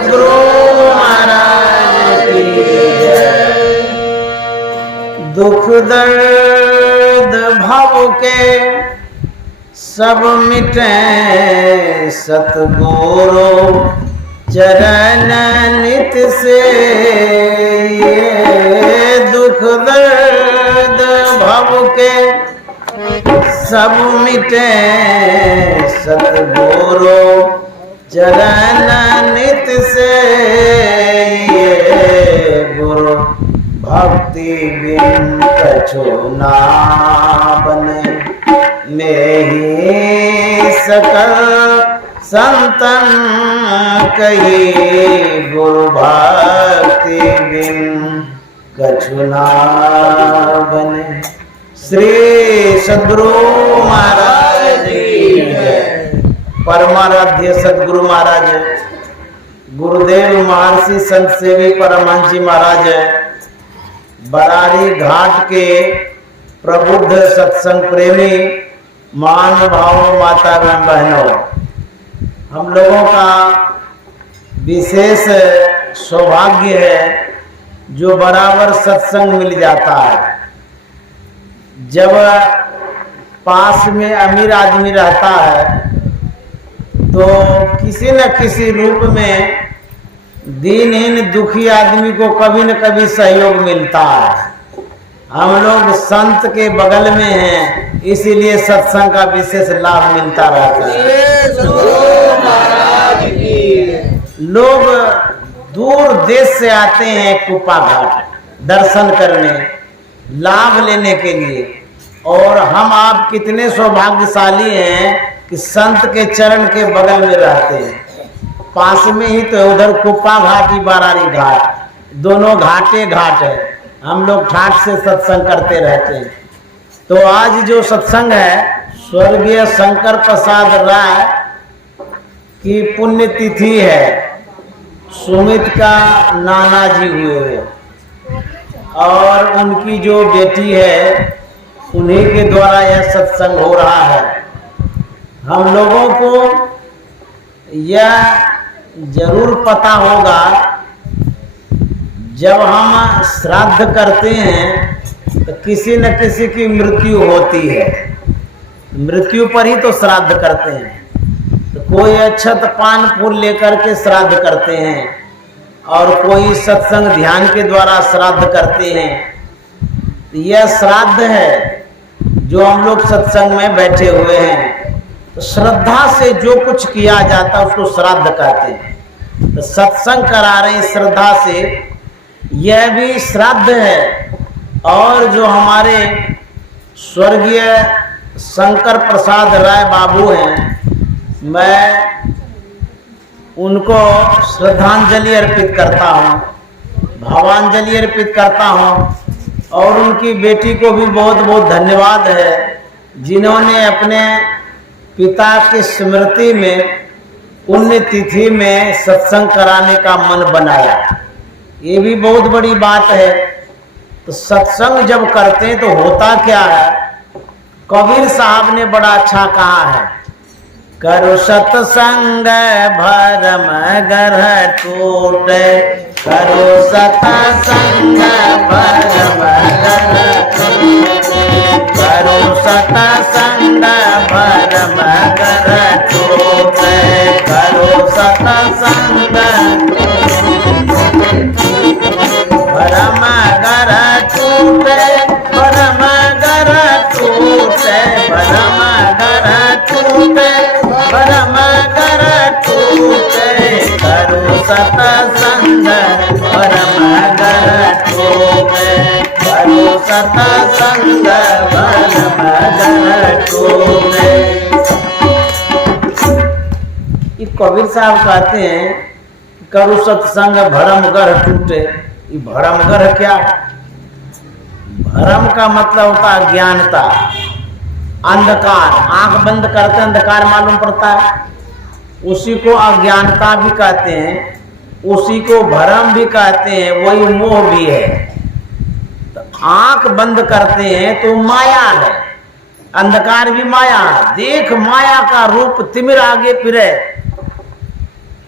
सद्गुरु महाराज की जय। दुख दर्द भव के सब मिटे सतगुरु चरण नित से। ये दुख दर्द भव के सब मिटे सतगुरु चरण नित से। ये गुरु भक्ति बिन कछु ना बने। में ही सकल संतन कही गुरु भक्ति बिन कछु ना बने। श्री सद्गुरु महाराज की जय। परमाराध्य सद्गुरु महाराज, गुरुदेव महर्षि संत सेवी परमहंस जी महाराज, बरारी घाट के प्रबुद्ध सत्संग प्रेमी महानुभावों, माता एवं बहनों, हम लोगों का विशेष सौभाग्य है जो बराबर सत्संग मिल जाता है। जब पास में अमीर आदमी रहता है तो किसी न किसी रूप में दीनहीन दुखी आदमी को कभी न कभी सहयोग मिलता है। हम लोग संत के बगल में हैं, इसीलिए सत्संग का विशेष लाभ मिलता रहता है। लोग दूर देश से आते हैं कुप्पा घाट दर्शन करने, लाभ लेने के लिए। और हम आप कितने सौभाग्यशाली हैं कि संत के चरण के बगल में रहते हैं। पास में ही तो उधर कुप्पा घाट ही बरारी घाट, दोनों घाटे घाट है। हम लोग ठाठ से सत्संग करते रहते हैं। तो आज जो सत्संग है, स्वर्गीय शंकर प्रसाद राय की पुण्यतिथि है। सुमित का नाना जी हुए और उनकी जो बेटी है उन्हीं के द्वारा यह सत्संग हो रहा है। हम लोगों को यह जरूर पता होगा, जब हम श्राद्ध करते हैं तो किसी न किसी की मृत्यु होती है। मृत्यु पर ही तो श्राद्ध करते हैं। तो कोई अक्षत पान फूल लेकर के श्राद्ध करते हैं और कोई सत्संग ध्यान के द्वारा श्राद्ध करते हैं। यह श्राद्ध है जो हम लोग सत्संग में बैठे हुए हैं। तो श्रद्धा से जो कुछ किया जाता है उसको श्राद्ध कहते हैं। तो सत्संग करा रहे हैं श्रद्धा से, यह भी श्राद्ध है। और जो हमारे स्वर्गीय शंकर प्रसाद राय बाबू हैं, मैं उनको श्रद्धांजलि अर्पित करता हूँ, भावांजलि अर्पित करता हूँ। और उनकी बेटी को भी बहुत बहुत धन्यवाद है, जिन्होंने अपने पिता की स्मृति में पुण्यतिथि में सत्संग कराने का मन बनाया। ये भी बहुत बड़ी बात है। तो सत्संग जब करते हैं तो होता क्या है, कबीर साहब ने बड़ा अच्छा कहा है, करो सत्संग भरम ग्रह टूटे। करो सत्संग भरम ग्रह टूटे। करो सत्संग भरम ग्रह टूटे। करो सत्संग भरम ग्रह टूटे। भरम ग्रह टूटे। भरम ग्रह टूटे। भरम ग्रह टूटे। करो सत्संग भरम ग्रह टूटे। करो सत्संग भरम ग्रह टूटे। ये कबीर साहब कहते हैं, करो सत्संग भरम ग्रह टूटे। ये भरम ग्रह क्या? भरम का मतलब होता है अज्ञानता, अंधकार। आंख बंद करते अंधकार मालूम पड़ता है, उसी को अज्ञानता भी कहते हैं, उसी को भरम भी कहते हैं, वही मोह भी है। तो आंख बंद करते हैं तो माया है, अंधकार भी माया है। देख माया का रूप तिमिर आगे फिरे,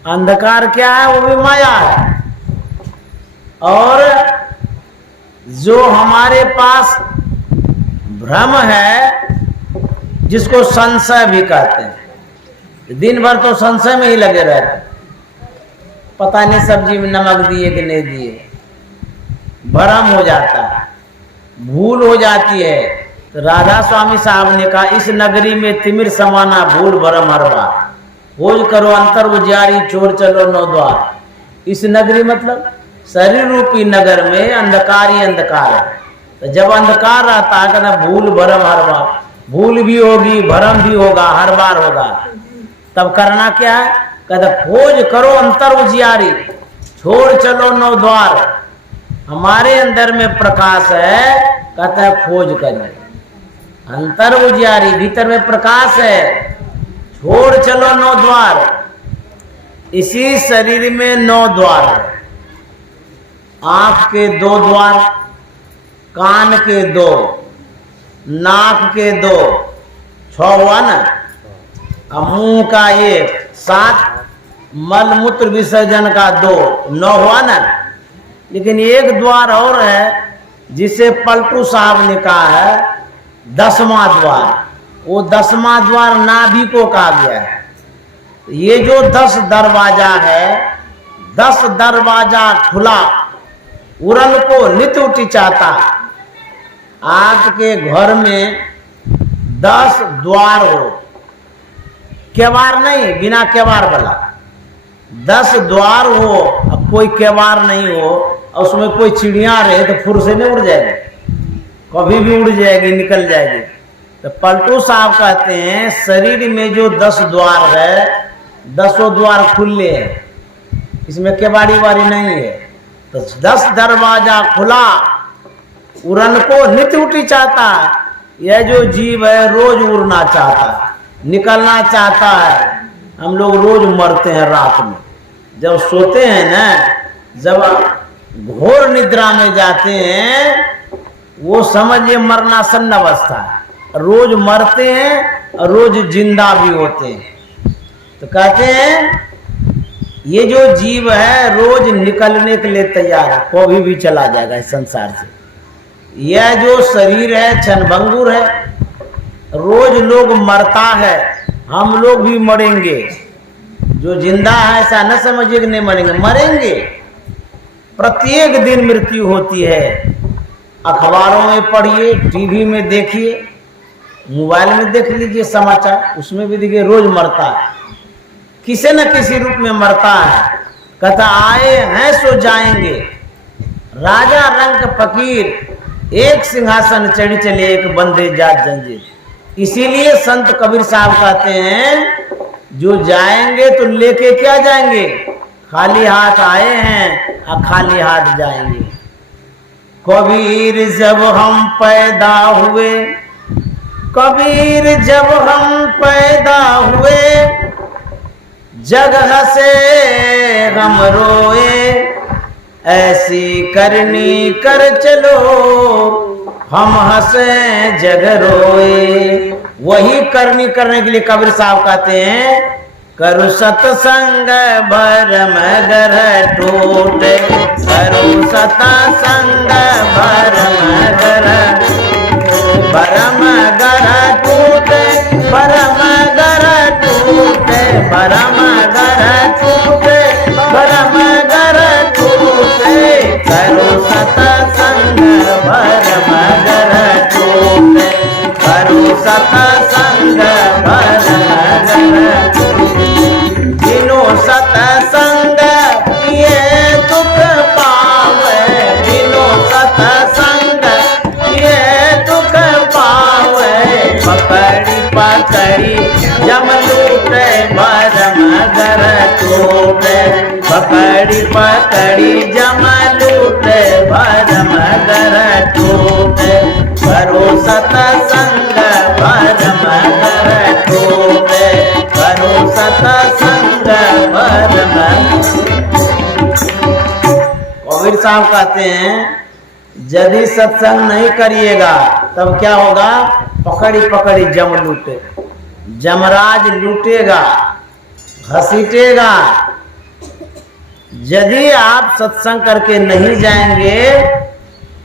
अंधकार क्या है? वो भी माया है। और जो हमारे पास भ्रम है, जिसको संशय भी कहते हैं, दिन भर तो संशय में ही लगे रहते, पता नहीं सब्जी में नमक दिए कि नहीं दिए, भ्रम हो जाता है, भूल हो जाती है। तो राधा स्वामी साहब ने कहा, इस नगरी में तिमिर समाना भूल भरम हर बार, खोज करो अंतर उजियारी छोड़ चलो नौ द्वार। इस नगरी मतलब शरीर रूपी नगर में अंधकार ही अंधकार है। तो जब अंधकार रहता है कहना भूल भरम हर बार, भूल भी होगी भरम भी होगा, हर बार होगा। तब करना क्या है? कहता खोज करो अंतर उजियारी छोड़ चलो नौ द्वार। हमारे अंदर में प्रकाश है, कहता है खोज करिए अंतर उजियारी, भीतर में प्रकाश है, छोड़ चलो नौ द्वार। इसी शरीर में 9 द्वार है। आंख के 2 द्वार, कान के 2, नाक के 2, 6 हुआ ना, मुंह का 1, 7, मल मूत्र विसर्जन का 2, 9 हुआ ना। लेकिन एक द्वार और है जिसे पलटू साहब ने कहा है 10वां द्वार। वो 10वां द्वार नाभि को कहा गया है। ये जो 10 दरवाजा है, 10 दरवाजा खुला, उड़न को नित उठी चाहता। आपके घर में 10 द्वार हो, केवाड़ नहीं, बिना केवाड़ वाला 10 द्वार हो, अब कोई केवाड़ नहीं हो और उसमें कोई चिड़िया रहे तो फुर से नहीं उड़ जाएगी, कभी भी उड़ जाएगी, निकल जाएगी। तो पलटू साहब कहते हैं शरीर में जो 10 द्वार है, 10 द्वार खुले हैं, इसमें केवाड़ी वाड़ी नहीं है। तो 10 दरवाजा खुला, उड़न को नित्य उठी चाहता। यह जो जीव है रोज उड़ना चाहता है, निकलना चाहता है। हम लोग रोज मरते हैं रात में, जब सोते हैं ना, जब घोर निद्रा में जाते हैं, वो समझिए मरणासन्न अवस्था है। रोज मरते हैं और रोज जिंदा भी होते हैं। तो कहते हैं ये जो जीव है रोज निकलने के लिए तैयार है, कभी भी चला जाएगा इस संसार से। यह जो शरीर है क्षणभंगुर है, रोज लोग मरता है, हम लोग भी मरेंगे। जो जिंदा है ऐसा न समझिए कि नहीं मरेंगे, मरेंगे। प्रत्येक दिन मृत्यु होती है। अखबारों में पढ़िए, टीवी में देखिए, मोबाइल में देख लीजिए समाचार, उसमें भी देखिए रोज मरता है, किसी न किसी रूप में मरता है। कहता आए हैं सो जाएंगे, राजा रंग फकीर एक सिंहासन चढ़ चले, एक बंदे जात जंजीर। इसीलिए संत कबीर साहब कहते हैं जो जाएंगे तो लेके क्या जाएंगे? खाली हाथ आए हैं और खाली हाथ जाएंगे। कबीर जब हम पैदा हुए, कबीर जब हम पैदा हुए, जग हंसे हम रोए, ऐसी करनी कर चलो हम हंसे जग रोए। वही करनी करने के लिए कबीर साहब कहते हैं करु सतसंग भरम घर टूटे, करु सतसंग भरम घर, भरम घर टूटे, भरम घर टूटे, भरम घर टूटे, भरम घर टूटे, करु सतसंग भरम घर टूटे, करु सतसंग भरम घर टूटे। जिनो सतसंग ये दुख पावे, जिनो सतसंग ये दुख पावे, पकड़ी पकड़ी जम लूटे भरम घर टूटे, पकड़ी पकड़ी जम लूटे भरम घर टूटे, करो सतसंग भरम घर टूटे, करो सतसंग भरम। कबीर साहब कहते हैं यदि सत्संग नहीं करिएगा तब क्या होगा? पकड़ी पकड़ी जम लूटे, जमराज लूटेगा, घसीटेगा, यदि आप सत्संग करके नहीं जाएंगे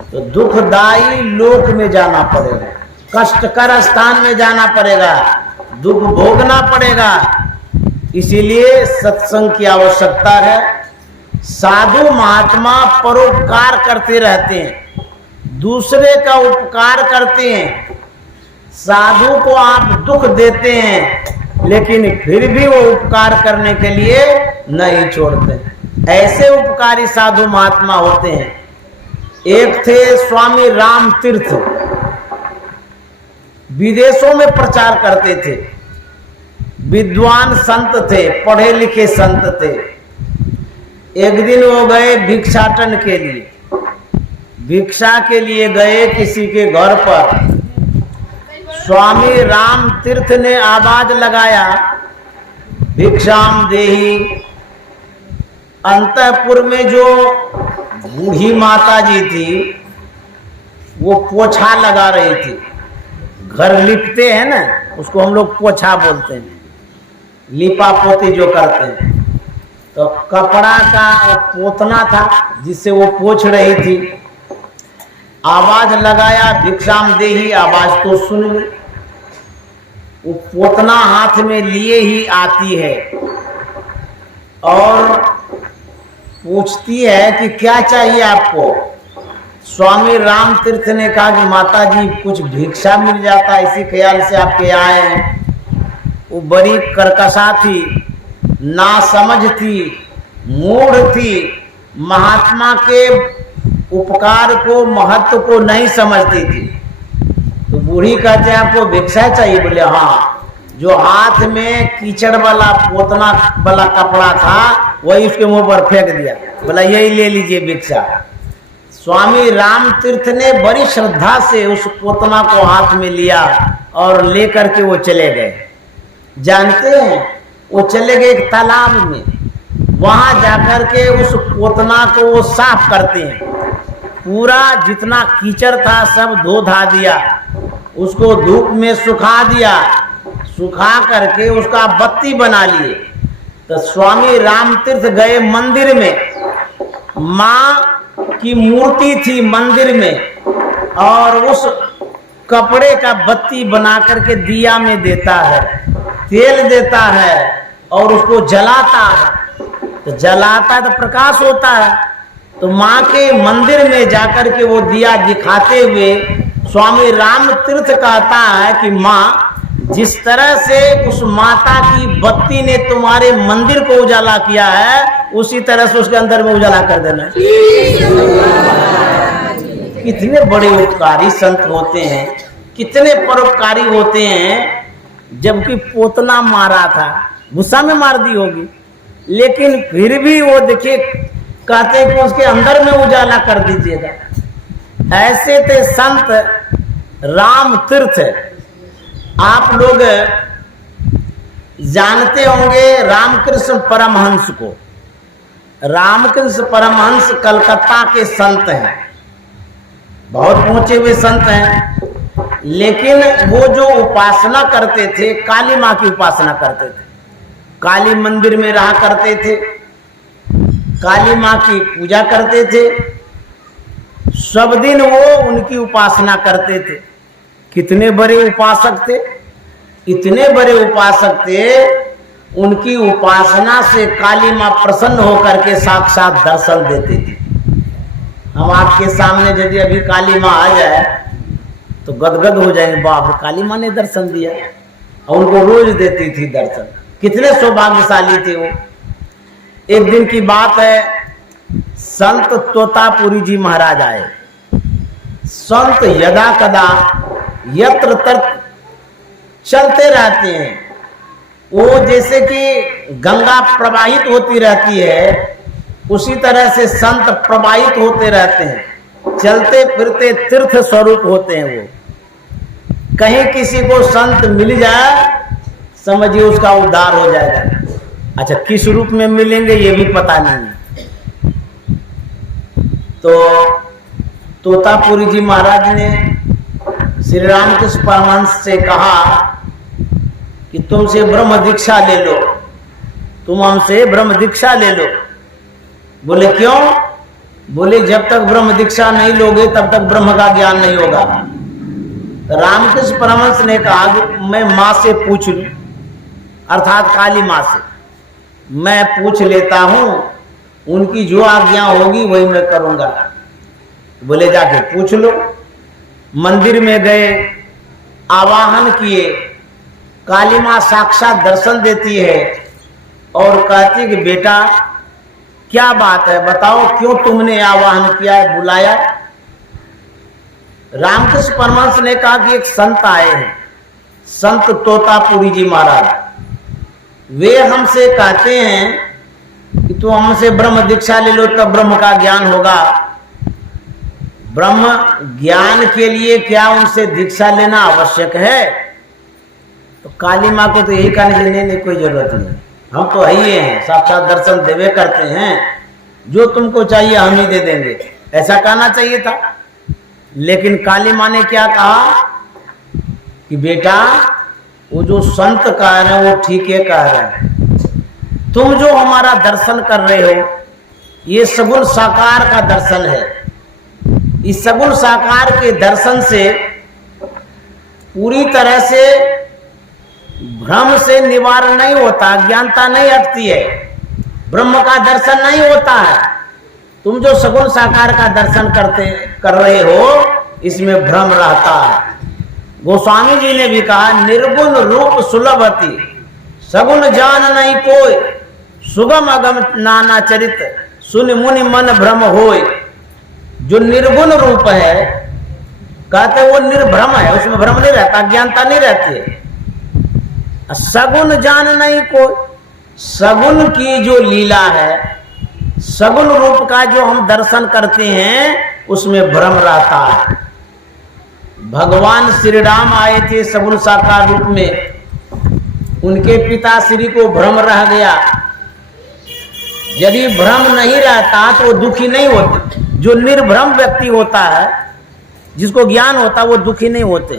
तो दुखदाई लोक में जाना पड़ेगा, कष्टकर स्थान में जाना पड़ेगा, दुख भोगना पड़ेगा। इसीलिए सत्संग की आवश्यकता है। साधु महात्मा परोपकार करते रहते हैं, दूसरे का उपकार करते हैं। साधु को आप दुख देते हैं लेकिन फिर भी वो उपकार करने के लिए नहीं छोड़ते। ऐसे उपकारी साधु महात्मा होते हैं। एक थे स्वामी राम तीर्थ, विदेशों में प्रचार करते थे, विद्वान संत थे, पढ़े लिखे संत थे। एक दिन वो गए भिक्षाटन के लिए, भिक्षा के लिए गए किसी के घर पर। स्वामी राम तीर्थ ने आवाज लगाया, भिक्षाम देहि। अंतःपुर में जो बूढ़ी माता जी थी वो पोछा लगा रही थी। घर लिपते हैं ना, उसको हम लोग पोछा बोलते हैं, लिपा पोती जो करते हैं। तो कपड़ा का पोतना था जिससे वो पोछ रही थी। आवाज लगाया भिक्षाम देहि, आवाज तो सुन ली। वो पोतना हाथ में लिए ही आती है और पूछती है कि क्या चाहिए आपको। स्वामी राम तीर्थ ने कहा कि माता जी कुछ भिक्षा मिल जाता, इसी ख्याल से आपके आए हैं। वो बड़ी कर्कशा थी, नासमझ थी, मूढ़ थी, महात्मा के उपकार को, महत्व को नहीं समझती थी। तो बूढ़ी कहते हैं आपको भिक्षा चाहिए? बोले हाँ। जो हाथ में कीचड़ वाला पोतना वाला कपड़ा था वही उसके मुंह पर फेंक दिया, बोला यही ले लीजिए भिक्षा। स्वामी राम तीर्थ ने बड़ी श्रद्धा से उस पोतना को हाथ में लिया और लेकर के वो चले गए। जानते हैं, वो चले गए एक तालाब में। वहां जाकर के उस पोतना को वो साफ करते हैं। पूरा जितना कीचड़ था सब धो धा दिया, उसको धूप में सुखा दिया, सुखा करके उसका बत्ती बना लिए। तो स्वामी राम तीर्थ गए मंदिर में, माँ की मूर्ति थी मंदिर में, और उस कपड़े का बत्ती बना करके दिया में देता है, तेल देता है और उसको जलाता है। तो जलाता है तो प्रकाश होता है। तो माँ के मंदिर में जाकर के वो दिया दिखाते हुए स्वामी राम तीर्थ कहता है कि माँ, जिस तरह से उस माता की बत्ती ने तुम्हारे मंदिर को उजाला किया है, उसी तरह से उसके अंदर में उजाला कर देना। कितने बड़े उपकारी संत होते हैं, कितने परोपकारी होते हैं। जबकि पोतना मारा था, गुस्सा में मार दी होगी, लेकिन फिर भी वो देखिए कहते कि उसके अंदर में उजाला कर दीजिएगा। ऐसे थे संत राम तीर्थ। आप लोग जानते होंगे रामकृष्ण परमहंस को। रामकृष्ण परमहंस कलकत्ता के संत हैं, बहुत ऊंचे हुए संत हैं। लेकिन वो जो उपासना करते थे, काली माँ की उपासना करते थे, काली मंदिर में रहा करते थे, काली माँ की पूजा करते थे, सब दिन वो उनकी उपासना करते थे। कितने बड़े उपासक थे, इतने बड़े उपासक थे, उनकी उपासना से काली माँ प्रसन्न होकर के साक्षात दर्शन देती थी। हम आपके सामने यदि अभी काली माँ आ जाए तो गदगद हो जाएंगे, बाप काली माँ ने दर्शन दिया, और उनको रोज देती थी दर्शन। कितने सौभाग्यशाली थे वो। एक दिन की बात है, संत तोतापुरी जी महाराज आए। संत यदा कदा यत्र तत्र चलते रहते हैं। वो जैसे कि गंगा प्रवाहित होती रहती है, उसी तरह से संत प्रवाहित होते रहते हैं, चलते फिरते तीर्थ स्वरूप होते हैं। वो कहीं किसी को संत मिल जाए, समझिए उसका उद्धार हो जाएगा। अच्छा, किस रूप में मिलेंगे ये भी पता नहीं। तो तोतापुरी जी महाराज ने श्री रामकृष्ण परमहंस से कहा कि तुमसे ब्रह्म दीक्षा ले लो, तुम हमसे ब्रह्म दीक्षा ले लो। बोले क्यों? बोले जब तक ब्रह्म दीक्षा नहीं लोगे तब तक ब्रह्म का ज्ञान नहीं होगा। रामकृष्ण परमहंस ने कहा कि मैं मां से पूछ लूं, अर्थात काली मां से मैं पूछ लेता हूं, उनकी जो आज्ञा होगी वही मैं करूंगा। बोले जाके पूछ लो। मंदिर में गए, आवाहन किए, काली मां साक्षात दर्शन देती है और कहती है कि बेटा क्या बात है, बताओ क्यों तुमने आवाहन किया है, बुलाया? रामकृष्ण परमहंस ने कहा कि एक संत आए हैं, संत तोतापुरी जी महाराज। वे हमसे कहते हैं कि तू हमसे ब्रह्म दीक्षा ले लो तब ब्रह्म का ज्ञान होगा। ब्रह्म ज्ञान के लिए क्या उनसे दीक्षा लेना आवश्यक है? तो काली माँ को तो यही कहने की नहीं कोई जरूरत नहीं, हम तो ही हैं, साक्षात दर्शन देवे करते हैं, जो तुमको चाहिए हम ही दे देंगे, ऐसा कहना चाहिए था। लेकिन काली माँ ने क्या कहा कि बेटा वो जो संत कह रहे हैं वो ठीक है कह रहे हैं, तुम जो हमारा दर्शन कर रहे हो ये सगुण साकार का दर्शन है। इस सगुण साकार के दर्शन से पूरी तरह से भ्रम से निवारण नहीं होता, ज्ञानता नहीं हटती है, ब्रह्म का दर्शन नहीं होता है। तुम जो सगुण साकार का दर्शन कर रहे हो इसमें भ्रम रहता है। गोस्वामी जी ने भी कहा निर्गुण रूप सुलभति, सगुण जान नहीं कोई, सुगम अगम नाना चरित, सुन मुनि मन भ्रम होय। जो निर्गुण रूप है कहते वो निर्भ्रम है, उसमें भ्रम नहीं रहता, ज्ञानता नहीं रहती है। सगुण जान नहीं कोई, सगुण की जो लीला है, सगुण रूप का जो हम दर्शन करते हैं उसमें भ्रम रहता है। भगवान श्री राम आए थे सगुण साकार रूप में, उनके पिता श्री को भ्रम रह गया। यदि भ्रम नहीं रहता तो दुखी नहीं होते। जो निर्भ्रम व्यक्ति होता है, जिसको ज्ञान होता है, वो दुखी नहीं होते।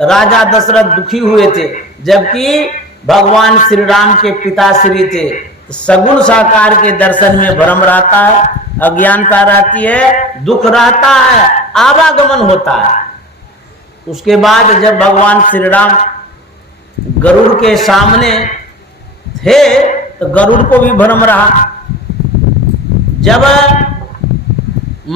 राजा दशरथ दुखी हुए थे, जबकि भगवान श्री राम के पिता श्री थे। सगुण साकार के दर्शन में भ्रम रहता है, अज्ञानता रहती है, दुख रहता है, आवागमन होता है। उसके बाद जब भगवान श्री राम गरुड़ के सामने थे तो गरुड़ को भी भ्रम रहा। जब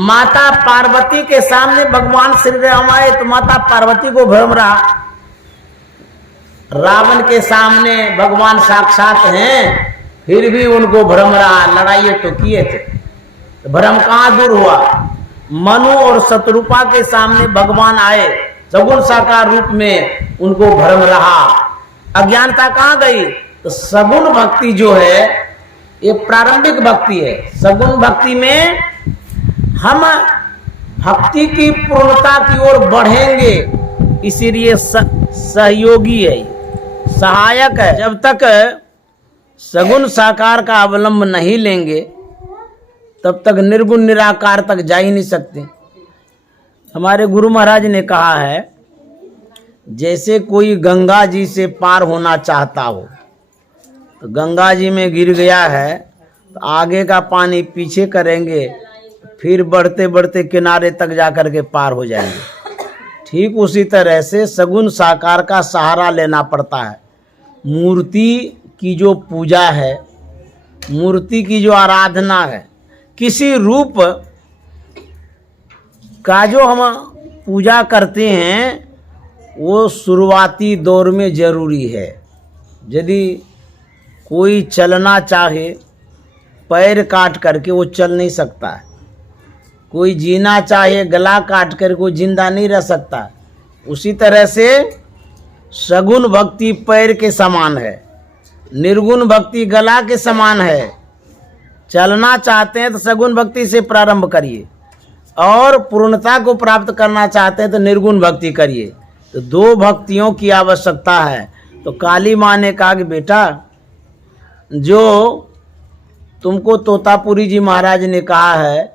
माता पार्वती के सामने भगवान श्री राम आए तो माता पार्वती को भ्रम रहा। रावण के सामने भगवान साक्षात हैं फिर भी उनको भ्रम रहा, लड़ाई तो किए थे, तो भ्रम कहाँ दूर हुआ? मनु और शत्रुपा के सामने भगवान आए सगुण साकार रूप में, उनको भ्रम रहा, अज्ञानता कहाँ गई? तो सगुण भक्ति जो है ये प्रारंभिक भक्ति है। सगुण भक्ति में हम भक्ति की पूर्णता की ओर बढ़ेंगे, इसीलिए सहयोगी है, सहायक है। जब तक सगुण साकार का अवलंब नहीं लेंगे तब तक निर्गुण निराकार तक जा ही नहीं सकते। हमारे गुरु महाराज ने कहा है जैसे कोई गंगा जी से पार होना चाहता हो, तो गंगा जी में गिर गया है तो आगे का पानी पीछे करेंगे, फिर बढ़ते बढ़ते किनारे तक जाकर के पार हो जाएंगे। ठीक उसी तरह से सगुण साकार का सहारा लेना पड़ता है। मूर्ति की जो पूजा है, मूर्ति की जो आराधना है, किसी रूप का जो हम पूजा करते हैं वो शुरुआती दौर में जरूरी है। यदि कोई चलना चाहे पैर काट करके वो चल नहीं सकता है, कोई जीना चाहे गला काट कर कोई जिंदा नहीं रह सकता। उसी तरह से सगुण भक्ति पैर के समान है, निर्गुण भक्ति गला के समान है। चलना चाहते हैं तो सगुण भक्ति से प्रारंभ करिए, और पूर्णता को प्राप्त करना चाहते हैं तो निर्गुण भक्ति करिए। तो दो भक्तियों की आवश्यकता है। तो काली माँ ने कहा कि बेटा जो तुमको तोतापुरी जी महाराज ने कहा है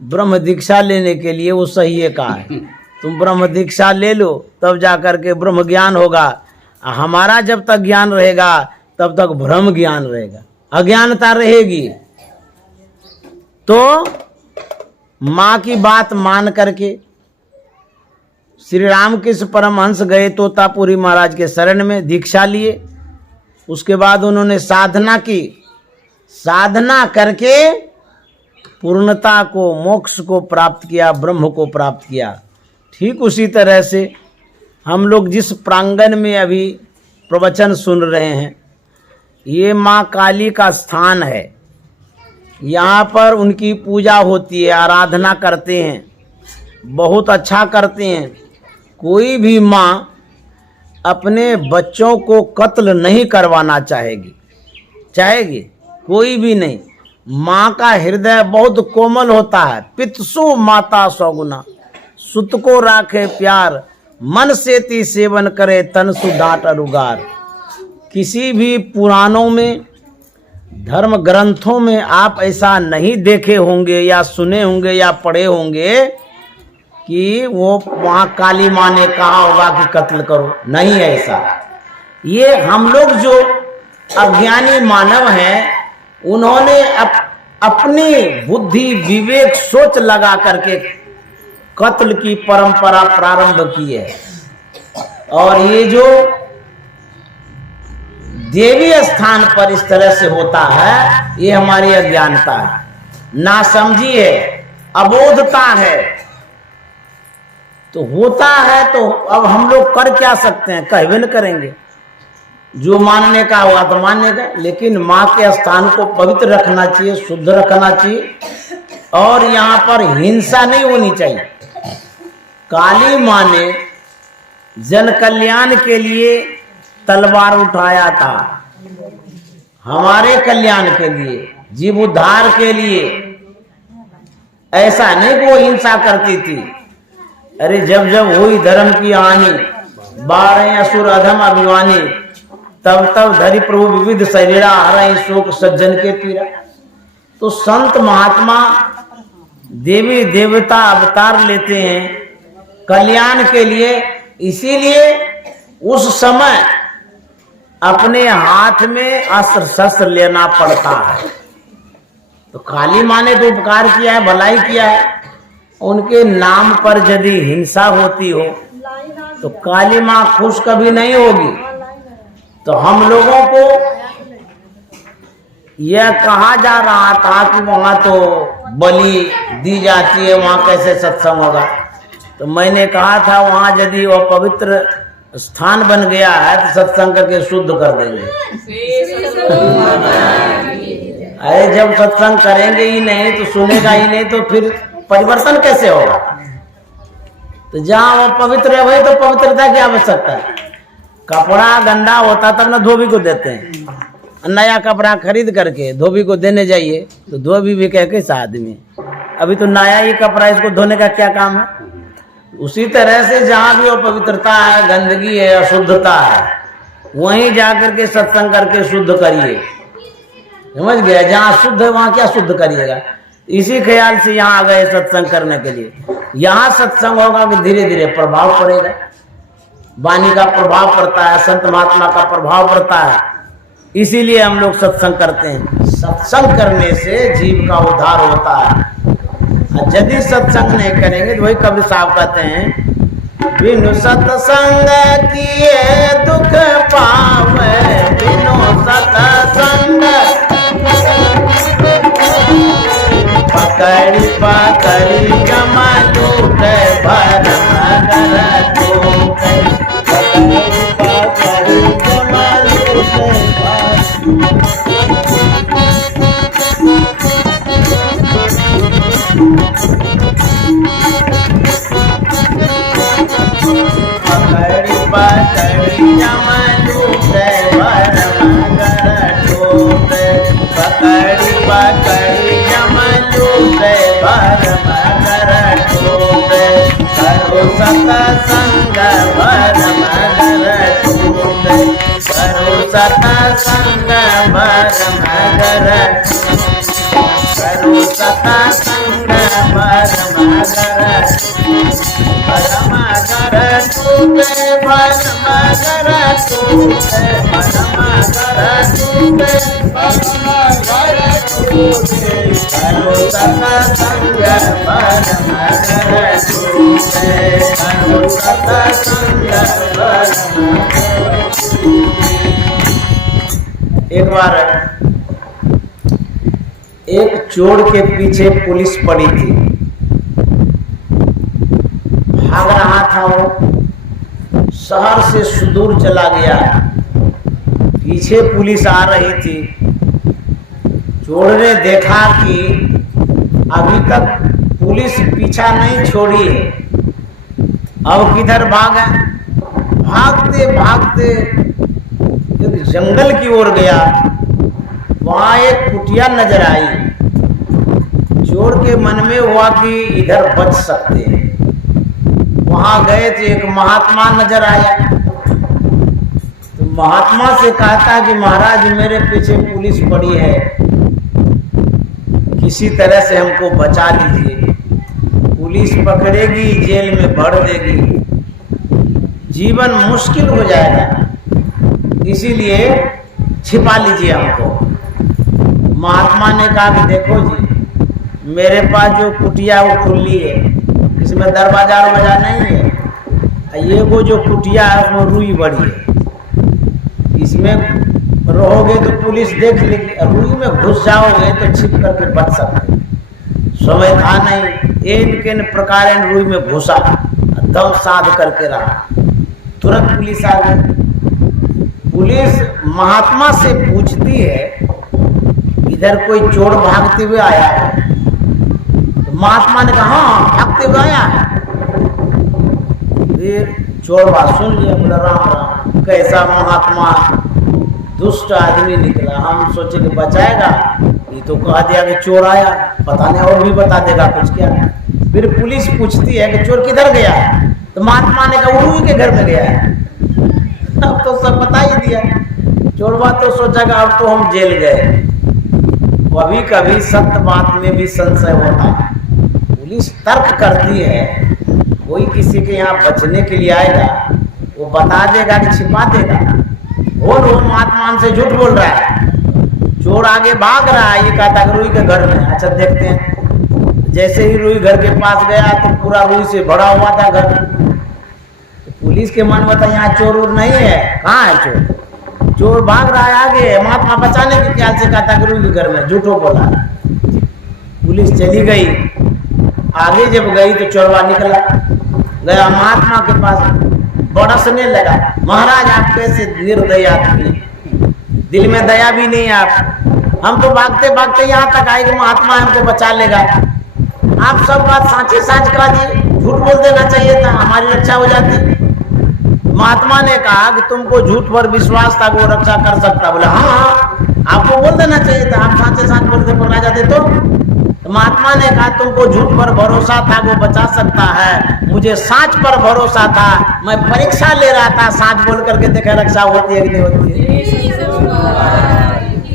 ब्रह्म दीक्षा लेने के लिए, वो सही है कहा है। तुम ब्रह्म दीक्षा ले लो तब जाकर के ब्रह्म ज्ञान होगा। हमारा जब तक ज्ञान रहेगा तब तक भ्रम ज्ञान रहेगा, अज्ञानता रहेगी। तो माँ की बात मान करके श्री रामकृष्ण परमहंस गए तोतापुरी महाराज के शरण में, दीक्षा लिए। उसके बाद उन्होंने साधना की, साधना करके पूर्णता को, मोक्ष को प्राप्त किया, ब्रह्म को प्राप्त किया। ठीक उसी तरह से हम लोग जिस प्रांगण में अभी प्रवचन सुन रहे हैं, ये माँ काली का स्थान है। यहाँ पर उनकी पूजा होती है, आराधना करते हैं, बहुत अच्छा करते हैं। कोई भी माँ अपने बच्चों को कत्ल नहीं करवाना चाहेगी, कोई भी नहीं। माँ का हृदय बहुत कोमल होता है। पितसु माता सौगुना, सुत को राखे प्यार, मन से ती सेवन करे, तन सु डांट अरुगार। किसी भी पुराणों में, धर्म ग्रंथों में आप ऐसा नहीं देखे होंगे या सुने होंगे या पढ़े होंगे कि वो वहाँ काली माँ ने कहा होगा कि कत्ल करो। नहीं है ऐसा। ये हम लोग जो अज्ञानी मानव हैं, उन्होंने अपनी बुद्धि, विवेक, सोच लगा करके कत्ल की परंपरा प्रारंभ की है। और ये जो देवी स्थान पर इस तरह से होता है, ये हमारी अज्ञानता है, नासमझी है, अबोधता है। तो होता है तो अब हम लोग कर क्या सकते हैं, कहवे न करेंगे। जो मानने का हुआ तो मानने का, लेकिन माँ के स्थान को पवित्र रखना चाहिए, शुद्ध रखना चाहिए, और यहाँ पर हिंसा नहीं होनी चाहिए। काली माँ ने जन कल्याण के लिए तलवार उठाया था, हमारे कल्याण के लिए, जीव उद्धार के लिए। ऐसा नहीं कि वो हिंसा करती थी। अरे जब जब हुई धर्म की हानि, 12 असुर अधम अभिमानी, तब तब धरि प्रभु विविध शरीरा, हरहि शोक सज्जन के पीरा। तो संत महात्मा, देवी देवता अवतार लेते हैं कल्याण के लिए। इसीलिए उस समय अपने हाथ में अस्त्र शस्त्र लेना पड़ता है। तो काली माँ ने तो उपकार किया है, भलाई किया है। उनके नाम पर यदि हिंसा होती हो तो काली माँ खुश कभी नहीं होगी। तो हम लोगों को यह कहा जा रहा था कि वहां तो बलि दी जाती है, वहां कैसे सत्संग होगा। तो मैंने कहा था वहां यदि वह पवित्र स्थान बन गया है तो सत्संग करके शुद्ध कर देंगे। अरे जब सत्संग करेंगे ही नहीं तो सुनेगा ही नहीं तो फिर परिवर्तन कैसे होगा। तो जहाँ वो पवित्र है वही तो पवित्रता की आवश्यकता है। कपड़ा गंदा होता तब ना धोबी को देते हैं। नया कपड़ा खरीद करके धोबी को देने जाइए तो धोबी भी कह कैसा आदमी, अभी तो नया ही कपड़ा, इसको धोने का क्या काम है। उसी तरह से जहाँ भी वो पवित्रता है, गंदगी है, अशुद्धता है, वहीं जाकर के सत्संग करके शुद्ध करिए। समझ गया, जहाँ शुद्ध है वहाँ क्या शुद्ध करिएगा। इसी ख्याल से यहाँ आ गए सत्संग करने के लिए। यहाँ सत्संग होगा कि धीरे धीरे प्रभाव पड़ेगा, वाणी का प्रभाव पड़ता है, संत महात्मा का प्रभाव पड़ता है। इसीलिए हम लोग सत्संग करते हैं। सत्संग करने से जीव का उद्धार होता है। यदि सत्संग नहीं करेंगे तो वही कबीर साहब कहते हैं, बिनु सत्संग किए दुख पावे, बिनु सत्संग पकड़ी पकड़ी जमा लूटे भरम कर टूटे, पकड़ी पकड़ी जमा लूटे पकड़ी पकड़ी जमा लूटे भरम कर टूटे, पकड़ी पकड़ी जमा लूटे भरम कर टूटे, करो सत्संग भरम कर टूटे, करो सत्संग भरम कर, करो सत्संग भरम कर, भरम कर टूटे, भरम कर टूटे, भरम कर टूटे, भरम कर टूटे। करो सत्संग परम घर टूटे, करो सत्संग परम घर टूटे। एक बार एक चोर के पीछे पुलिस पड़ी थी, भाग रहा था वो, शहर से सुदूर चला गया, पीछे पुलिस आ रही थी। चोर ने देखा कि अभी तक पुलिस पीछा नहीं छोड़ी है, अब किधर भागे। भागते भागते एक जंगल की ओर गया, वहां एक कुटिया नजर आई। चोर के मन में हुआ कि इधर बच सकते हैं, वहां गए तो एक महात्मा नजर आया। तो महात्मा से कहता कि महाराज मेरे पीछे पुलिस पड़ी है, किसी तरह से हमको बचा लीजिए, पुलिस पकड़ेगी जेल में भर देगी, जीवन मुश्किल हो जाएगा, इसीलिए छिपा लीजिए हमको। महात्मा ने कहा कि देखो जी, मेरे पास जो कुटिया वो खुली है, इसमें दरवाजा वरवाजा नहीं है, ये वो जो कुटिया है उसमें रुई बड़ी है, इसमें रहोगे तो पुलिस देख लेगी, रुई में घुस जाओगे तो छिप करके बच सकते। समय था नहीं, इन प्रकार रुई में घुसा, दम साध करके रहा, तुरंत पुलिस आ गई। पुलिस महात्मा से पूछती है इधर कोई चोर भागते हुए आया है? तो महात्मा ने कहा हाँ भागते हुए आया है। फिर चोर बात सुन लिया, बोला राम राम, कैसा महात्मा दुष्ट आदमी निकला, हम सोचे कि बचाएगा, ये तो कह दिया कि चोर आया, पता नहीं और भी बता देगा कुछ क्या। फिर पुलिस पूछती है कि चोर किधर गया है? तो महात्मा ने कहा वो के घर में गया है। अब तो सब बता ही दिया, चोरवा तो सोचा कि अब तो हम जेल गए। कभी कभी सत्य बात में भी संशय होता है, पुलिस तर्क करती है, कोई किसी के यहाँ बचने के लिए आएगा, वो बता देगा कि छिपा देगा, और वो महात्मा से झूठ बोल रहा है। चोर आगे भाग रहा है, ये कहता कि रुई के घर में, अच्छा देखते हैं। जैसे ही रुई घर के पास गया तो पूरा रुई से भरा हुआ था घर। तो पुलिस के मन में था यहाँ चोर उर नहीं है, कहाँ है चोर? चोर भाग रहा है आगे, महात्मा बचाने के ख्याल से कहता कि रुई के घर में, झूठो बोला। पुलिस चली गई, आगे जब गई तो चोरवा निकला, गया महात्मा के पास, बरसने लगा, महाराज आप कैसे निर्दयी आदमी, दिल में दया भी नहीं आप, हम तो भागते भागते यहाँ तक आए कि महात्मा हमको बचा लेगा, आप सब बात साँचे साँच कहा जी, झूठ बोल देना चाहिए था, हमारी रक्षा हो जाती। महात्मा ने कहा कि तुमको झूठ पर विश्वास था वो रक्षा कर सकता, बोला हाँ हाँ आपको बोल देना चाहिए था, आप साँचे साँच बोलते पकड़ा जाते तो महात्मा ने कहा तुमको झूठ पर भरोसा था वो बचा सकता है, मुझे साँच पर भरोसा था, मैं परीक्षा ले रहा था, साँच बोल करके देखा रक्षा होती है कि नहीं होती है।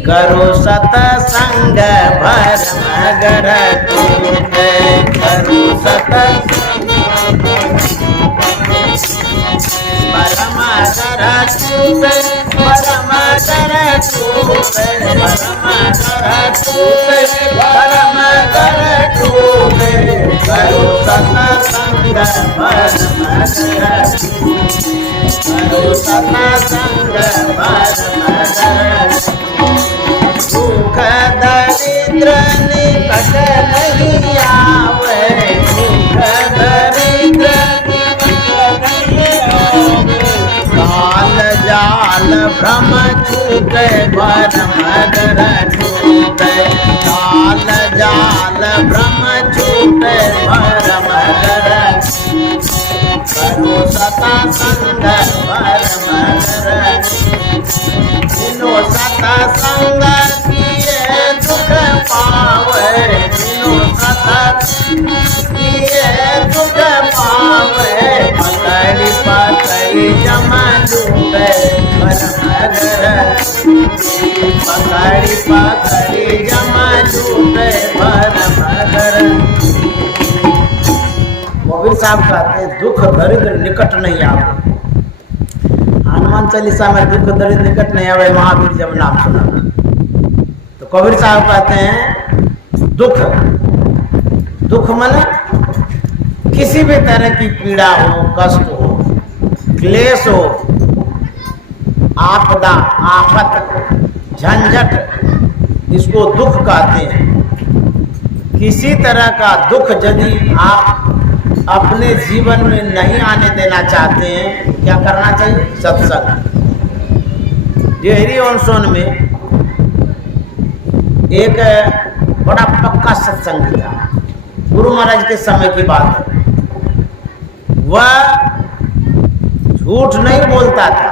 करो सत्संग भरम घर टूटे, करो सत्संग परम घर टूटे, परम घर टूटे, परम घर टूटे, परम घर टूटे, करो सत्संग परम घर टूटे, करो सत्संग परम घर। दुख दरिद्र निकट नहीं आवे, दुख दरिद्र काल जाल भ्रम छूटे, भरम घर टूटे, काल जाल भ्रम छूटे, भरम घर। करो सत्संग परम घर, जिनो सत्संग किए दुख पावे, जिनो सत्संग किए दुख पावे, पकड़ी पकड़ी जमा डूबे, परम घर। पकड़ी पकड़ी जमा डूबे, परम घर। कबीर साहब कहते हैं दुख दरिद्र निकट नहीं आवे, हनुमान चालीसा में दुख दरिद्र निकट नहीं आवे, महावीर जब नाम सुना। तो कबीर साहब कहते हैं दुख, दुख माने किसी भी तरह की पीड़ा हो, कष्ट हो, क्लेश हो, आपदा, आफत, झंझट, इसको दुख कहते हैं। किसी तरह का दुख यदि आप अपने जीवन में नहीं आने देना चाहते हैं, क्या करना चाहिए? सत्संग। डेहरी ऑनसोन में एक बड़ा पक्का सत्संगी था, गुरु महाराज के समय की बात है। वह झूठ नहीं बोलता था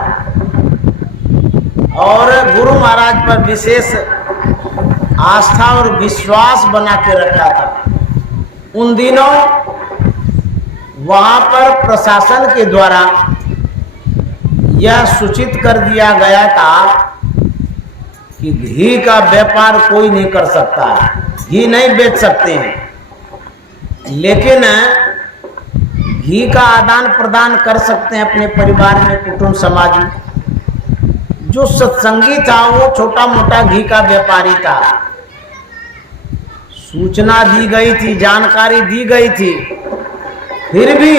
और गुरु महाराज पर विशेष आस्था और विश्वास बना के रखा था। उन दिनों वहां पर प्रशासन के द्वारा यह सूचित कर दिया गया था कि घी का व्यापार कोई नहीं कर सकता है, घी नहीं बेच सकते हैं, लेकिन घी का आदान प्रदान कर सकते हैं अपने परिवार में, कुटुंब समाज में। जो सत्संगी था वो छोटा मोटा घी का व्यापारी था। सूचना दी गई थी, जानकारी दी गई थी, फिर भी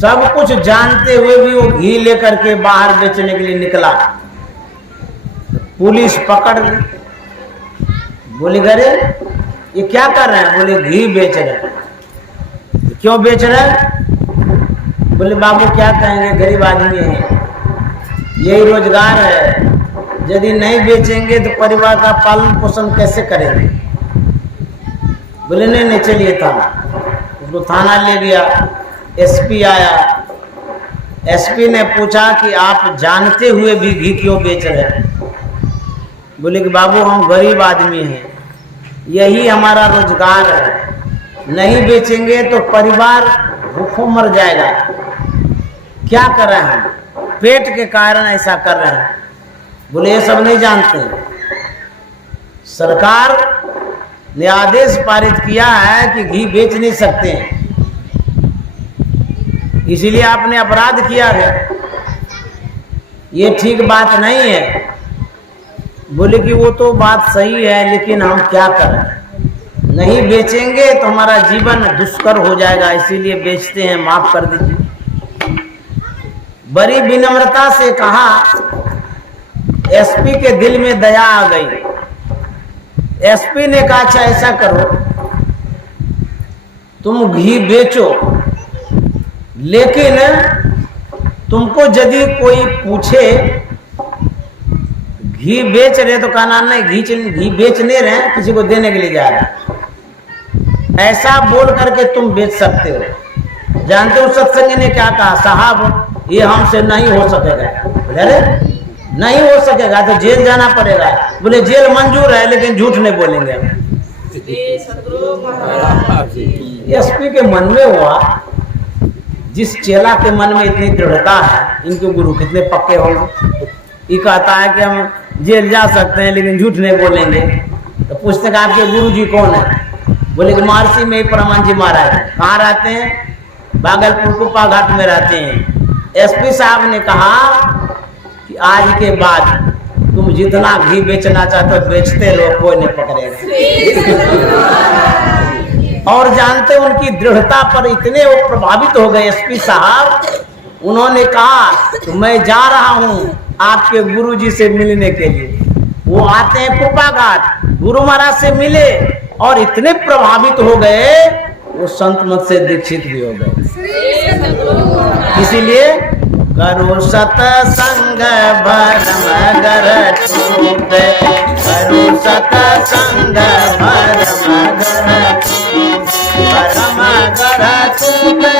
सब कुछ जानते हुए भी वो घी लेकर के बाहर बेचने के लिए निकला। पुलिस पकड़ ली, बोले अरे ये क्या कर रहे हैं? बोले घी बेच रहे हैं। क्यों बेच रहे हैं? बोले बाबू क्या कहेंगे, गरीब आदमी है, यही रोजगार है, यदि नहीं बेचेंगे तो परिवार का पालन पोषण कैसे करेंगे? बोले नहीं नहीं चलिए थाना। उसको थाना ले गया। एसपी आया, एसपी ने पूछा कि आप जानते हुए भी घी क्यों बेच रहे हैं? बोले कि बाबू हम गरीब आदमी हैं, यही हमारा रोजगार है, नहीं बेचेंगे तो परिवार भूखों मर जाएगा। क्या कर रहे हैं? पेट के कारण ऐसा कर रहे हैं। बोले ये सब नहीं जानते हैं, सरकार ने आदेश पारित किया है कि घी बेच नहीं सकते हैं, इसलिए आपने अपराध किया है, ये ठीक बात नहीं है। बोले कि वो तो बात सही है, लेकिन हम क्या करें, नहीं बेचेंगे तो हमारा जीवन दुष्कर हो जाएगा, इसीलिए बेचते हैं, माफ कर दीजिए। बड़ी विनम्रता से कहा। एसपी के दिल में दया आ गई। एसपी ने कहा अच्छा ऐसा करो, तुम घी बेचो, लेकिन तुमको यदि कोई पूछे घी बेच रहे तो कहना नहीं घी बेचने रहे, किसी को देने के लिए जा रहे, ऐसा बोल करके तुम बेच सकते हो। जानते हो सत्संगी ने क्या कहा? साहब ये हमसे नहीं हो सकेगा। अरे नहीं हो सकेगा तो जेल जाना पड़ेगा। बोले जेल मंजूर है, लेकिन झूठ नहीं बोलेंगे। एसपी के मन में हुआ, जिस चेला के मन में इतनी दृढ़ता है, इनके गुरु कितने पक्के होंगे। ये कहता है कि हम जेल जा सकते हैं लेकिन झूठ नहीं बोलेंगे। तो पूछते हैं आपके गुरु जी कौन है? बोले कि महर्षि में परमान जी महाराज। कहाँ रहते हैं? भागलपुर कुप्पा घाट में रहते हैं। एसपी साहब ने कहा कि आज के बाद तुम जितना घी बेचना चाहते हो बेचते रहो, कोई नहीं पकड़ेगा। और जानते उनकी दृढ़ता पर इतने वो प्रभावित हो गए एसपी साहब, उन्होंने कहा कि मैं जा रहा हूं आपके गुरुजी से मिलने के लिए। वो आते हैं कुप्पा घाट, गुरु महाराज से मिले और इतने प्रभावित हो गए वो संत मत से दीक्षित भी हो गए। इसीलिए करो सतसंग भरम गर छूटे, करो सतसंग भरम गर छूटे, भरम गर छूटे,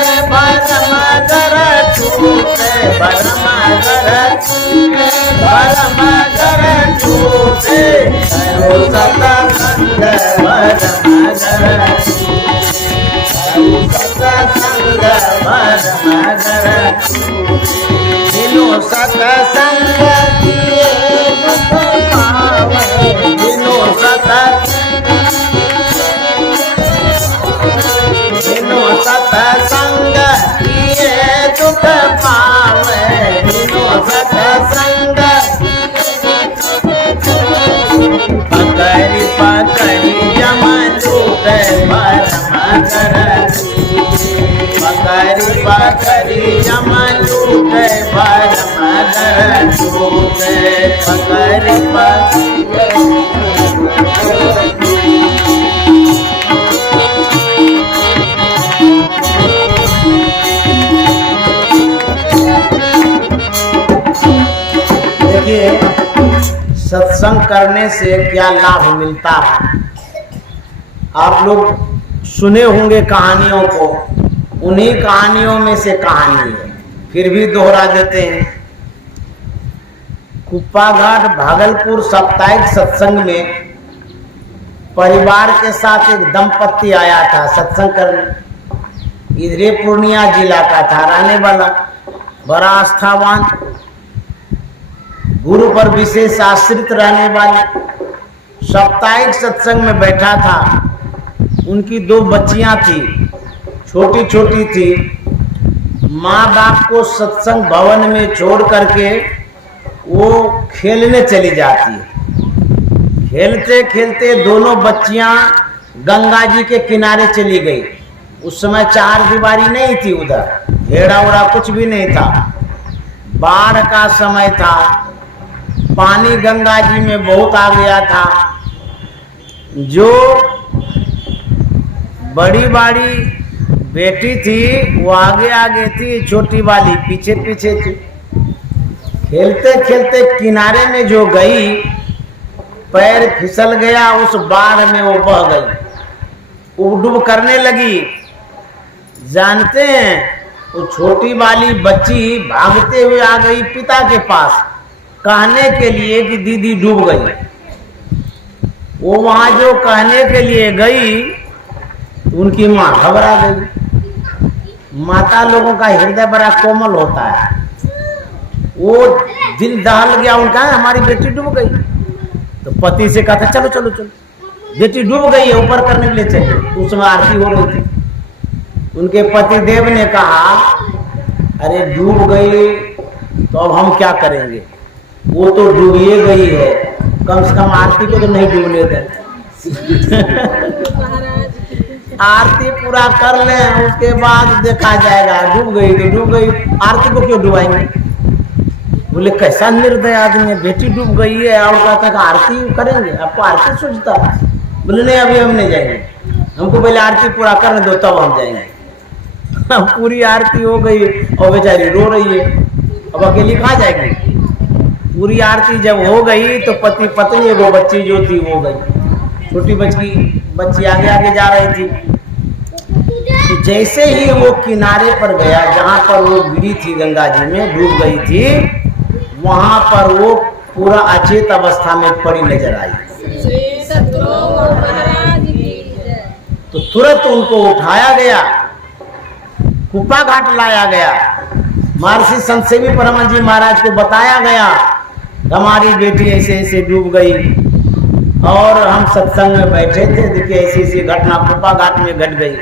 भरम गर छूटे, भरम गर छूटे, भरम गर छूटे, करो सतसंग भरम गर छूटे, सतसंग भरम गर छूटे। दिनो सतसंग किए दुख पावे, दिनो सतसंग, दिनो सतसंग किए दुख पावे, दिनो सतसंग ठकरी जमन लूटे भरम घर टूटे ठकरी देखिए सत्संग करने से क्या लाभ मिलता है। आप लोग सुने होंगे कहानियों को, उन्हीं कहानियों में से कहानी है, फिर भी दोहरा देते हैं। कुप्पा घाट भागलपुर साप्ताहिक सत्संग में परिवार के साथ एक दंपत्ति आया था सत्संग करने। इधरे पूर्णिया जिला का था रहने वाला, बड़ा आस्थावान, गुरु पर विशेष आश्रित रहने वाले। साप्ताहिक सत्संग में बैठा था। उनकी 2 बच्चियां थी, छोटी छोटी थी। माँ बाप को सत्संग भवन में छोड़ करके वो खेलने चली जाती है। खेलते खेलते दोनों बच्चियां गंगा जी के किनारे चली गई। उस समय 4 दीवारी नहीं थी, उधर घेरा उड़ा कुछ भी नहीं था, बाढ़ का समय था, पानी गंगा जी में बहुत आ गया था। जो बड़ी बड़ी बेटी थी वो आगे आगे थी, छोटी वाली पीछे पीछे थी। खेलते खेलते किनारे में जो गई, पैर फिसल गया, उस बाढ़ में वो बह गई, उबडुब करने लगी। जानते हैं वो छोटी वाली बच्ची भागते हुए आ गई पिता के पास कहने के लिए कि दीदी डूब गई। वो वहां जो कहने के लिए गई तो उनकी माँ घबरा गई। माता लोगों का हृदय बड़ा कोमल होता है, वो दिल दहल गया उनका, हमारी बेटी डूब गई। तो पति से कहा था चलो चलो चलो, बेटी डूब गई है, ऊपर करने के लिए चाहिए। उस समय आरती हो रही थी। उनके पति देव ने कहा अरे डूब गई तो अब हम क्या करेंगे, वो तो डूबिए गई है, कम से कम आरती को तो नहीं डूबने दें। आरती पूरा कर लें, उसके बाद देखा जाएगा। डूब गई तो डूब गई, आरती को क्यों डुबाएंगे। बोले कैसा निर्दय आदमी है, बेटी डूब गई है और कहता है आरती करेंगे, आपको आरती सोचता। बोले नहीं अभी हम नहीं जाएंगे, हमको पहले आरती पूरा करने दो तब हम जाएंगे। पूरी आरती हो गई और बेचारी रो रही है, अब अकेली कहाँ जाएगी। पूरी आरती जब हो गई तो पति पत्नी वो बच्ची जो थी वो गई, छोटी बच्ची आगे आगे जा रही थी। तो जैसे ही वो किनारे पर गया जहां पर वो गिरी थी गंगा जी में डूब गई थी, वहां पर वो पूरा अचेत अवस्था में पड़ी नजर आई। तो तुरंत उनको उठाया गया, कुप्पा घाट लाया गया। महर्षि संत सेवी परमानंद जी महाराज को बताया गया हमारी बेटी ऐसे ऐसे डूब गई और हम सत्संग में बैठे थे, देखिए ऐसी ऐसी घटना कुप्पा घाट में घट गई।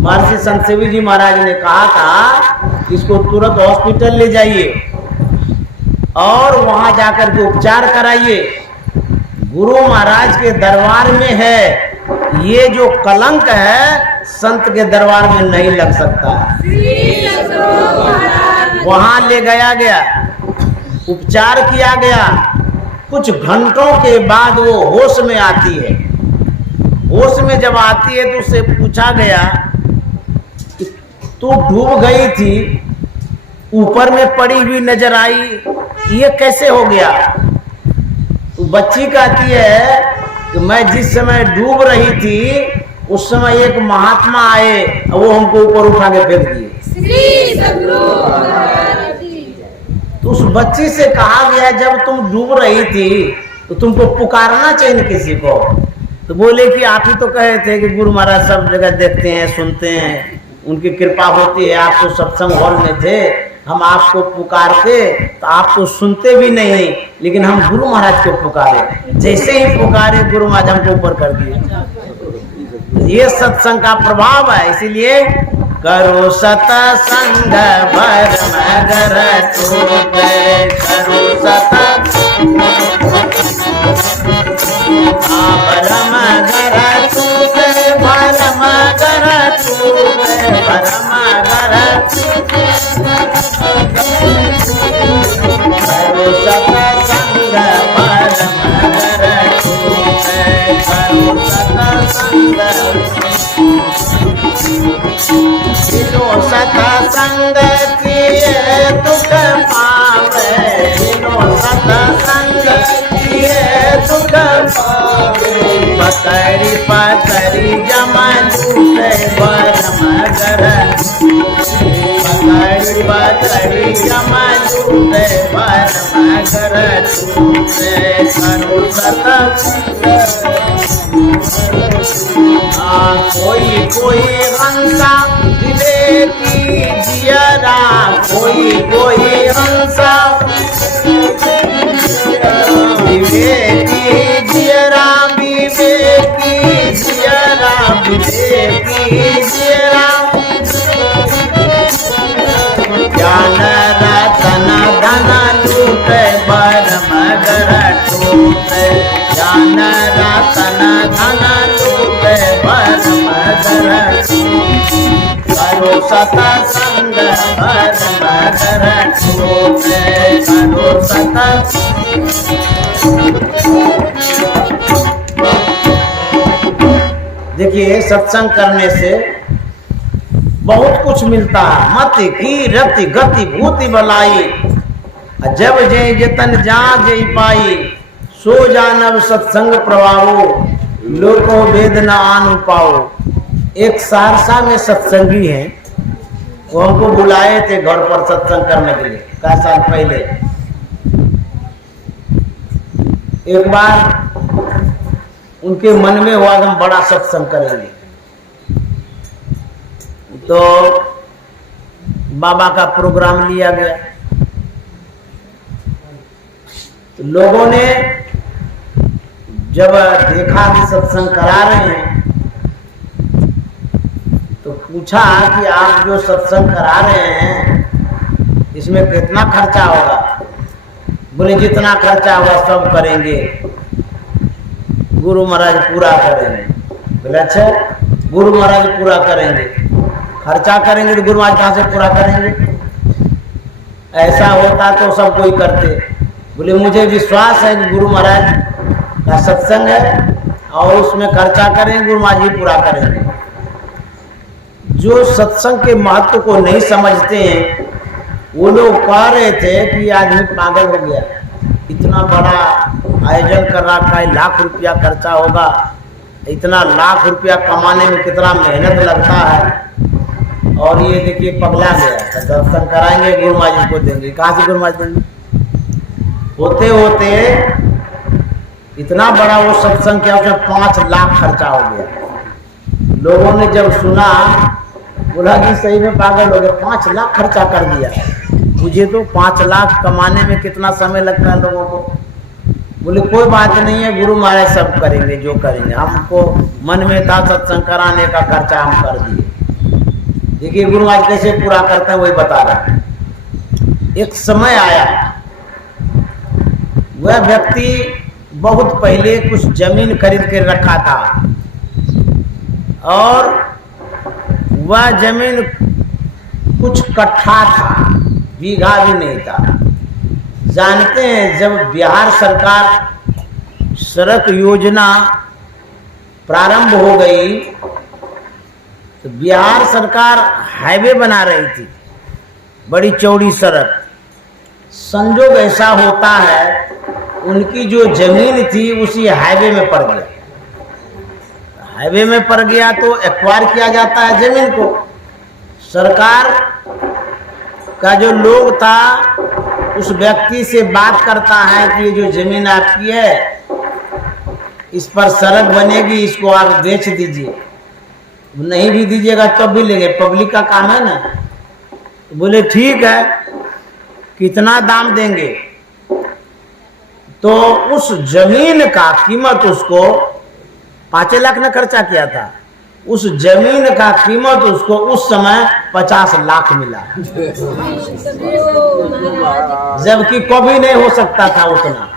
महर्षि संत सेवी जी महाराज ने कहा था इसको तुरंत हॉस्पिटल ले जाइए और वहां जाकर के उपचार कराइए। गुरु महाराज के दरबार में है, ये जो कलंक है संत के दरबार में नहीं लग सकता। वहां ले गया, उपचार किया गया। कुछ घंटों के बाद वो होश में आती है। होश में जब आती है तो उससे पूछा गया कि तू डूब गई थी, ऊपर में पड़ी हुई नजर आई, ये कैसे हो गया। तो बच्ची कहती है कि मैं जिस समय डूब रही थी उस समय एक महात्मा आए, वो हमको ऊपर उठा के फेंक दिए। तो उस बच्ची से कहा गया जब तुम डूब रही थी तो तुमको पुकारना चाहिए किसी को। तो बोले कि आप ही तो कहे थे कि गुरु महाराज सब जगह देखते हैं सुनते हैं, उनकी कृपा होती है। आप तो सत्संग हॉल में थे, हम आपको पुकारते तो आप तो सुनते भी नहीं, लेकिन हम गुरु महाराज को पुकारे। जैसे ही पुकारे गुरु महाराज हमको ऊपर कर दिए। ये सत्संग का प्रभाव है। इसीलिए करो सत्संग भरम घर टूटे, करो सत्संग भरम घर टूटे, भरम घर टूटे, भरम घर सतसंग किए दुख पावे, बिनु सतसंग किए दुख पावे। पकड़ी पकड़ी जमा लूटे बरम कर, पकड़ी पकड़ी जमा लूटे बरम कर, करो सतसंग। कोई कोई हंसा विवेकी जियरा, कोई कोई हंसा विवेकी जियरा, विवेकी जियरा, विवेकी जियरा। ज्ञान रतन धन लूटे बरम कर टूटे, ज्ञान रतन धन लूटे बरम कर, करो सतसंग बरम कर टूटे, करो सतसंग। देखिए सत्संग करने से बहुत कुछ मिलता है। मति की रति गति भूति बलाई, जब जय जतन जा जय पाई, सो जानव सत्संग प्रभावो, लोको वेद न आन पाओ। एक सहरसा में सत्संगी हैं, वो हमको बुलाए थे घर पर सत्संग करने के लिए कई साल पहले। एक बार उनके मन में हुआ कि हम बड़ा सत्संग करेंगे, तो बाबा का प्रोग्राम लिया गया। तो लोगों ने जब देखा कि सत्संग करा रहे हैं, तो पूछा कि आप जो सत्संग करा रहे हैं इसमें कितना खर्चा होगा। बोले जितना खर्चा होगा सब करेंगे, गुरु महाराज पूरा करेंगे। बोले अच्छा, गुरु महाराज पूरा करेंगे, खर्चा करेंगे तो गुरु महाराज कहाँ से पूरा करेंगे? ऐसा होता तो सब कोई करते। बोले मुझे विश्वास है कि गुरु महाराज का सत्संग है और उसमें खर्चा करेंगे, गुरु महाराज ही पूरा करेंगे। जो सत्संग के महत्व को नहीं समझते हैं, वो लोग कह रहे थे कि आदमी पागल हो गया, इतना बड़ा आयोजन कर रखा है, लाख रुपया खर्चा होगा, इतना लाख रुपया कमाने में कितना मेहनत लगता है, और ये देखिए पगला गया। तो दर्शन कराएंगे गुरु महाराज को देंगे, कहाँ से गुरु महाराज देंगे? होते होते इतना बड़ा वो सत्संग किया, उसमें 5 लाख खर्चा हो गया। लोगों ने जब सुना बोला कि सही में पागल हो गए, 5 लाख खर्चा कर दिया। मुझे तो 5 लाख कमाने में कितना समय लगता है लोगों को। बोले कोई बात नहीं है, गुरु महाराज सब करेंगे जो करेंगे, हमको मन में था सत्संग कराने का खर्चा हम कर दिए। देखिए गुरु महाराज कैसे पूरा करते हैं वही बता रहा है। एक समय आया, वह व्यक्ति बहुत पहले कुछ जमीन खरीद कर रखा था और वह जमीन कुछ कट्ठा था, बीघा भी नहीं था। जानते हैं जब बिहार सरकार सड़क योजना प्रारंभ हो गई तो बिहार सरकार हाईवे बना रही थी, बड़ी चौड़ी सड़क। संजोग ऐसा होता है उनकी जो जमीन थी उसी हाईवे में पड़ गया। हाईवे में पड़ गया तो एक्वायर किया जाता है जमीन को। सरकार का जो लोग था उस व्यक्ति से बात करता है कि ये जो जमीन आपकी है इस पर सड़क बनेगी, इसको आप बेच दीजिए। नहीं भी दीजिएगा तब भी लेंगे, पब्लिक का काम है ना। तो बोले ठीक है, कितना दाम देंगे? तो उस जमीन का कीमत उसको 5 लाख ने खर्चा किया था, उस जमीन का कीमत उसको उस समय 50 लाख मिला, जबकि कभी नहीं हो सकता था उतना।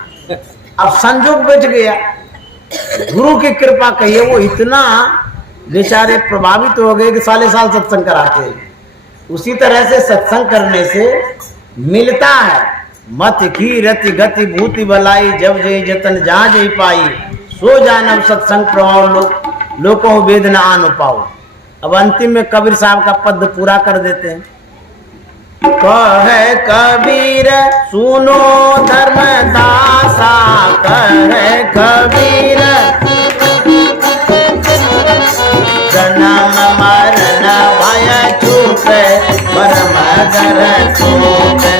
अब संजोग बच गया, गुरु की कृपा कहिए, वो इतना बेचारे प्रभावित हो गए कि साले साल सत्संग कराते हैं। उसी तरह से सत्संग करने से मिलता है, मत की रति गति भूति बलाई, जब जय जतन जहाँ जय पाई, सो जानव सत्संग प्रभाव लोको वेद न आन पाओ। अब अंतिम में कबीर साहब का पद पूरा कर देते हैं। कहे कबीर सुनो धर्मदासा, कहे कबीर जन्म मरण भय छूटे परम घर छूटे,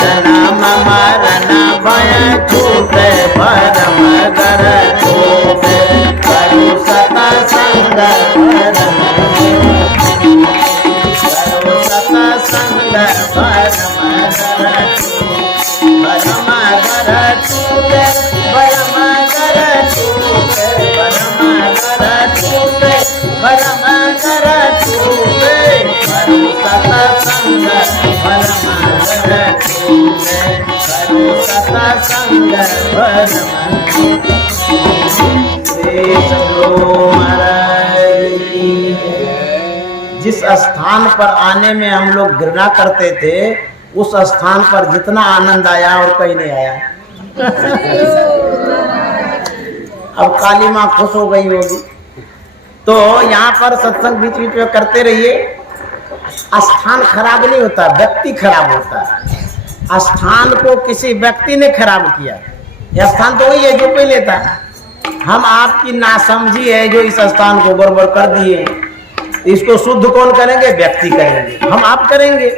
जन्म मरण भय छूटे परम घर छूटे, करू सतसंग परम, करू सतसंग परम घर छूटे, परम घर छूटे, परम घर छूटे, परम घर छूटे, करू सतसंग परम घर छूटे, करू सतसंग परम। जिस स्थान पर आने में हम लोग घृणा करते थे, उस स्थान पर जितना आनंद आया और कहीं नहीं आया। अब काली माँ खुश हो गई होगी। तो यहाँ पर सत्संग बीच बीच में करते रहिए। स्थान खराब नहीं होता, व्यक्ति खराब होता है। स्थान को किसी व्यक्ति ने खराब किया, यह स्थान तो वही है जो पहले था। हम आपकी नासमझी है जो इस स्थान को गड़बड़ कर दिए। इसको शुद्ध कौन करेंगे? व्यक्ति करेंगे, हम आप करेंगे।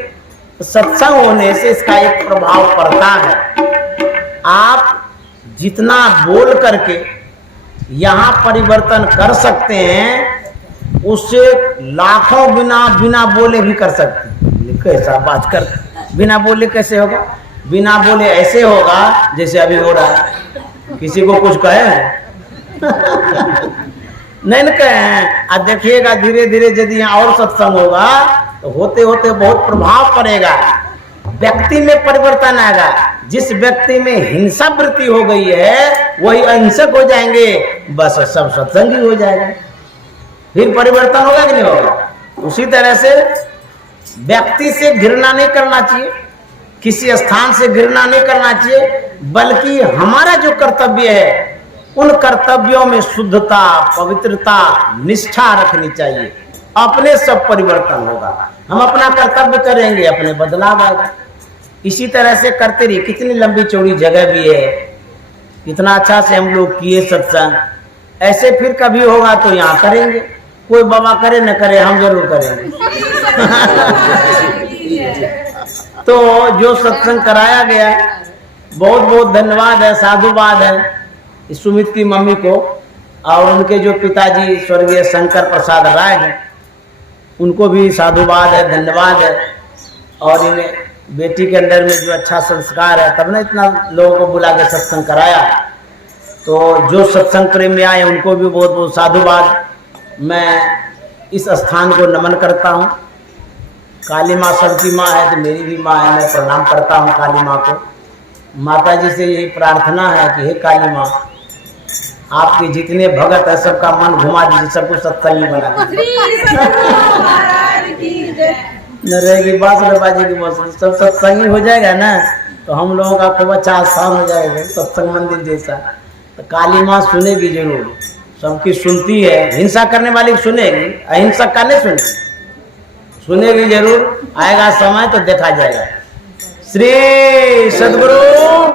सत्संग होने से इसका एक प्रभाव पड़ता है। आप जितना बोल करके यहाँ परिवर्तन कर सकते हैं, उससे लाखों बिना बोले भी कर सकते हैं। कैसा बात कर, बिना बोले कैसे होगा? बिना बोले ऐसे होगा जैसे अभी हो रहा है। किसी को कुछ कहे नहीं न कहे। अब देखिएगा धीरे धीरे यदि यहाँ और सत्संग होगा तो होते होते बहुत प्रभाव पड़ेगा, व्यक्ति में परिवर्तन आएगा। जिस व्यक्ति में हिंसा वृत्ति हो गई है वही अहिंसक हो जाएंगे, बस सब सत्संगी हो जाएगा। फिर परिवर्तन होगा कि नहीं होगा? उसी तरह से व्यक्ति से घृणा नहीं करना चाहिए, किसी स्थान से घृणा नहीं करना चाहिए, बल्कि हमारा जो कर्तव्य है उन कर्तव्यों में शुद्धता, पवित्रता, निष्ठा रखनी चाहिए। अपने सब परिवर्तन होगा। हम अपना कर्तव्य करेंगे, अपने बदलाव आएगा। इसी तरह से करते रहिए। कितनी लंबी चौड़ी जगह भी है, कितना अच्छा से हम लोग किए सत्संग। ऐसे फिर कभी होगा तो यहाँ करेंगे। कोई बाबा करे न करे, हम जरूर करेंगे। तो जो सत्संग कराया गया, बहुत बहुत धन्यवाद है, साधुवाद है इस सुमित की मम्मी को, और उनके जो पिताजी स्वर्गीय शंकर प्रसाद राय हैं उनको भी साधुवाद है, धन्यवाद है। और इन्हें बेटी के अंदर में जो अच्छा संस्कार है, तब ना इतना लोगों को बुला के सत्संग कराया। तो जो सत्संग प्रेमी आए उनको भी बहुत बहुत साधुवाद। मैं इस स्थान को नमन करता हूँ। काली माँ सबकी माँ है तो मेरी भी माँ है, मैं प्रणाम करता हूँ काली माँ को। माता जी से यही प्रार्थना है कि हे काली माँ, आपके जितने भगत है सबका मन घुमा दीजिए, सबको सत्संगी बना दीजिए। न रहेगी बाजी की मौसम, सब सत्संगी हो जाएगा ना तो हम लोगों का खूब अच्छा स्थान हो जाएगा, सत्संग मंदिर जैसा। तो काली माँ सुनेगी जरूर, सबकी सुनती है। हिंसा करने वाली सुनेगी, अहिंसक का नहीं सुनेगी, सुनेगी जरूर। आएगा समय तो देखा जाएगा। श्री सद्गुरु।